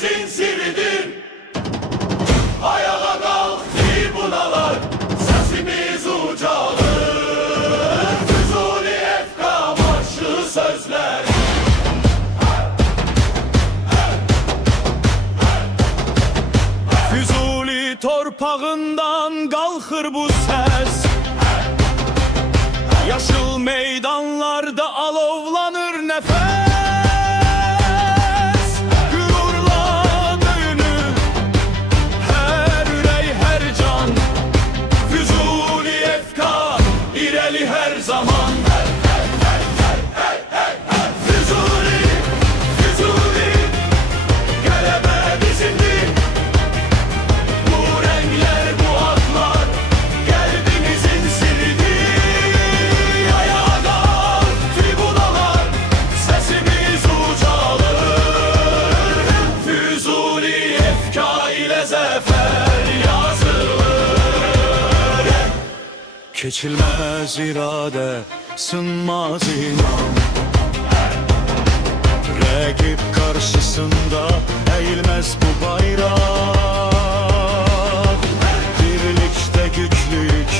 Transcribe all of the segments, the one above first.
kalbimizin siridir. Ayağa kalk tribunalar, sesimiz ucalır. Füzuli efka marşı sözler. Füzuli torpağından kalkır bu ses. Yaşıl meydanlarda alovlanır nefes. Gururla döyünür her ürey her can. Füzuli efka ireli her zaman. Füzuli, Füzuli, galebe bizimdir. Bu renkler, bu adlar kalbimizin siridir. Ayağa kalk tribunalar, sesimiz ucalır. Füzuli efka ile zafer yazılır. Keçilmez irade, sınmaz iman. Rakip karşısında eğilmez bu bayrak. Birlikte güçlük,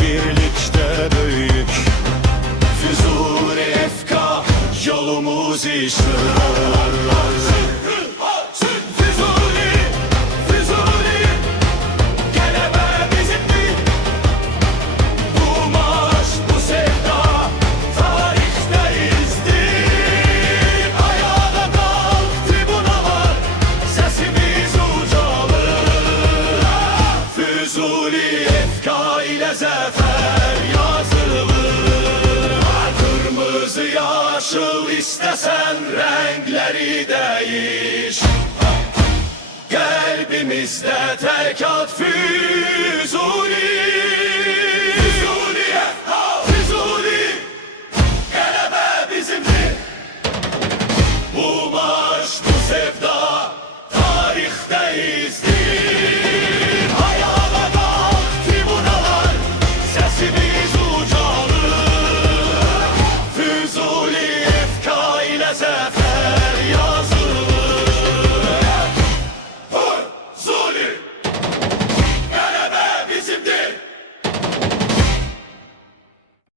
birlikte büyük. Füzuli efka yolumuz ışığır. Füzuli, Füzuli, galebe bizimdir. Bu marş, bu sevda tarihte izdir. Ayağa kalk tribunalar, sesimiz ucalır. Füzuli efka ile zafer yazılır. Kırmızı yaşıl istesen renkleri değiş. Kalbimizde tek at Füzuli.